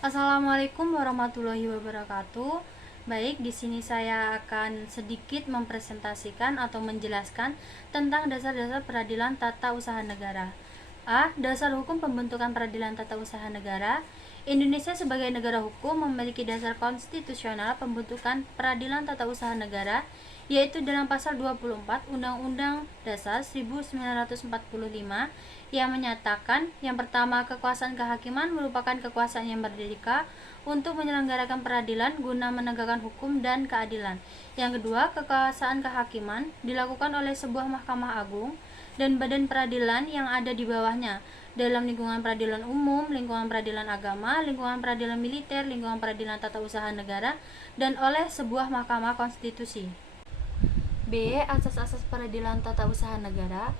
Assalamualaikum warahmatullahi wabarakatuh. Baik, di sini saya akan sedikit mempresentasikan atau menjelaskan tentang dasar-dasar peradilan tata usaha negara. A. Dasar hukum pembentukan peradilan tata usaha negara. Indonesia sebagai negara hukum memiliki dasar konstitusional pembentukan peradilan tata usaha negara, yaitu dalam pasal 24 Undang-Undang Dasar 1945 yang menyatakan yang pertama, kekuasaan kehakiman merupakan kekuasaan yang merdeka untuk menyelenggarakan peradilan guna menegakkan hukum dan keadilan. Yang kedua, kekuasaan kehakiman dilakukan oleh sebuah mahkamah agung dan badan peradilan yang ada di bawahnya dalam lingkungan peradilan umum, lingkungan peradilan agama, lingkungan peradilan militer, lingkungan peradilan tata usaha negara, dan oleh sebuah mahkamah konstitusi. B. Asas-asas peradilan tata usaha negara.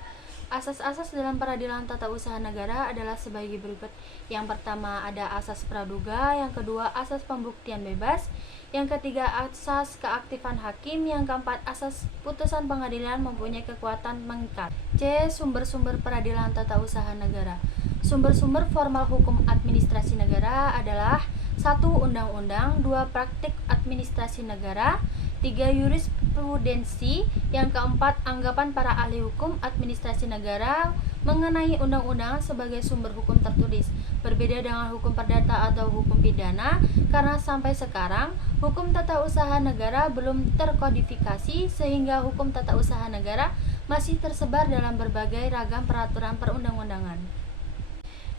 Asas-asas dalam peradilan tata usaha negara adalah sebagai berikut. Yang pertama ada asas praduga, yang kedua asas pembuktian bebas, yang ketiga asas keaktifan hakim, yang keempat asas putusan pengadilan mempunyai kekuatan mengikat. C. Sumber-sumber peradilan tata usaha negara. Sumber-sumber formal hukum administrasi negara adalah 1. Undang-undang, 2. Praktik administrasi negara, 3. Jurisprudensi, yang keempat anggapan para ahli hukum administrasi negara mengenai undang-undang sebagai sumber hukum tertulis. Berbeda dengan hukum perdata atau hukum pidana, karena sampai sekarang hukum tata usaha negara belum terkodifikasi sehingga hukum tata usaha negara masih tersebar dalam berbagai ragam peraturan perundang-undangan.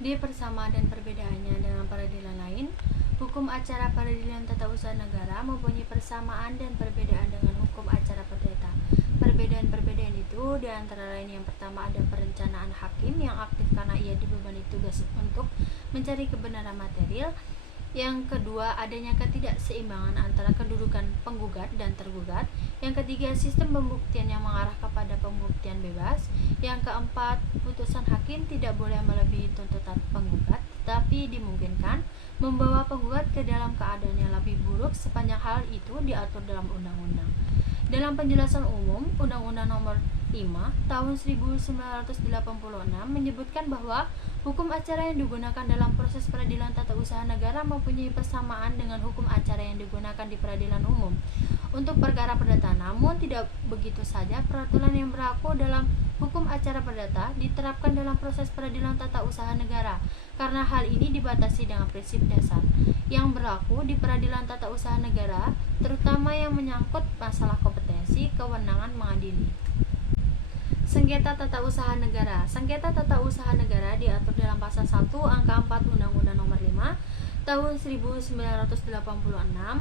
D. Persamaan dan perbedaannya dengan peradilan lain. Hukum acara peradilan tata usaha negara mempunyai persamaan dan perbedaan dengan hukum acara perdata. Perbedaan-perbedaan itu diantara lain yang pertama ada perencanaan hakim yang aktif karena ia dibebani tugas untuk mencari kebenaran material. Yang kedua, adanya ketidakseimbangan antara kedudukan penggugat dan tergugat. Yang ketiga, sistem pembuktian yang mengarah kepada pembuktian bebas. Yang keempat, putusan hakim tidak boleh melebihi tuntutan penggugat, tetapi dimungkinkan membawa penggugat ke dalam keadaan yang lebih buruk sepanjang hal itu diatur dalam undang-undang. Dalam penjelasan umum, Undang-Undang Nomor 5 Tahun 1986 menyebutkan bahwa hukum acara yang digunakan dalam proses peradilan tata usaha negara mempunyai persamaan dengan hukum acara yang digunakan di peradilan umum untuk perkara perdata. Namun tidak begitu saja peraturan yang berlaku dalam hukum acara perdata diterapkan dalam proses peradilan tata usaha negara, karena hal ini dibatasi dengan prinsip dasar yang berlaku di peradilan tata usaha negara, terutama yang menyangkut masalah kompetensi kewenangan mengadili. Sengketa tata usaha negara. Sengketa tata usaha negara diatur dalam pasal 1 angka 4 Undang-Undang Nomor 5 Tahun 1986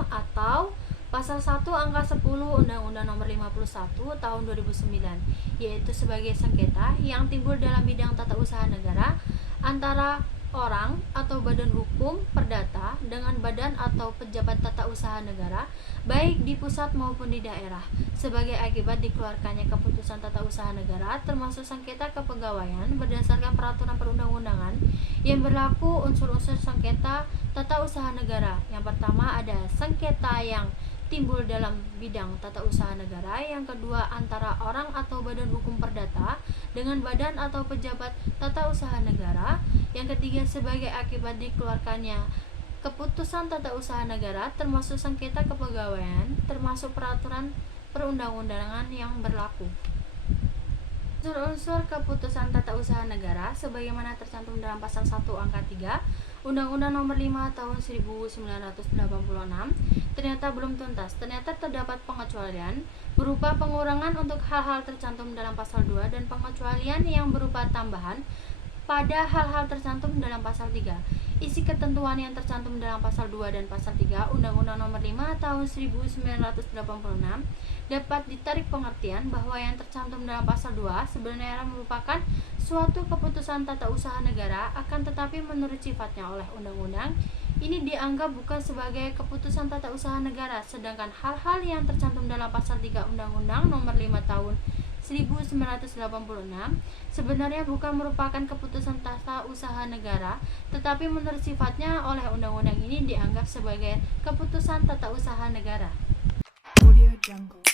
atau pasal 1 angka 10 Undang-Undang Nomor 51 Tahun 2009, yaitu sebagai sengketa yang timbul dalam bidang tata usaha negara antara orang atau badan hukum perdata dengan badan atau pejabat tata usaha negara, baik di pusat maupun di daerah, sebagai akibat dikeluarkannya keputusan tata usaha negara, termasuk sengketa kepegawaian berdasarkan peraturan perundang-undangan yang berlaku. Unsur-unsur sengketa tata usaha negara. Yang pertama ada sengketa yang timbul dalam bidang tata usaha negara. Yang kedua, antara orang atau badan hukum perdata dengan badan atau pejabat tata usaha negara. Yang ketiga, sebagai akibat dikeluarkannya keputusan tata usaha negara, termasuk sengketa kepegawaian, termasuk peraturan perundang-undangan yang berlaku. Unsur-unsur keputusan tata usaha negara sebagaimana tercantum dalam pasal 1 angka 3 Undang-Undang Nomor 5 Tahun 1986 ternyata belum tuntas. Ternyata terdapat pengecualian berupa pengurangan untuk hal-hal tercantum dalam pasal 2 dan pengecualian yang berupa tambahan pada hal-hal tercantum dalam pasal 3. Isi ketentuan yang tercantum dalam pasal 2 dan pasal 3 Undang-Undang Nomor 5 Tahun 1986 dapat ditarik pengertian bahwa yang tercantum dalam pasal 2 sebenarnya merupakan suatu keputusan tata usaha negara, akan tetapi menurut sifatnya oleh undang-undang ini dianggap bukan sebagai keputusan tata usaha negara, sedangkan hal-hal yang tercantum dalam pasal 3 Undang-Undang Nomor 5 Tahun 1986 sebenarnya bukan merupakan keputusan tata usaha negara, tetapi menurut sifatnya oleh undang-undang ini dianggap sebagai keputusan tata usaha negara. Audio Jungle.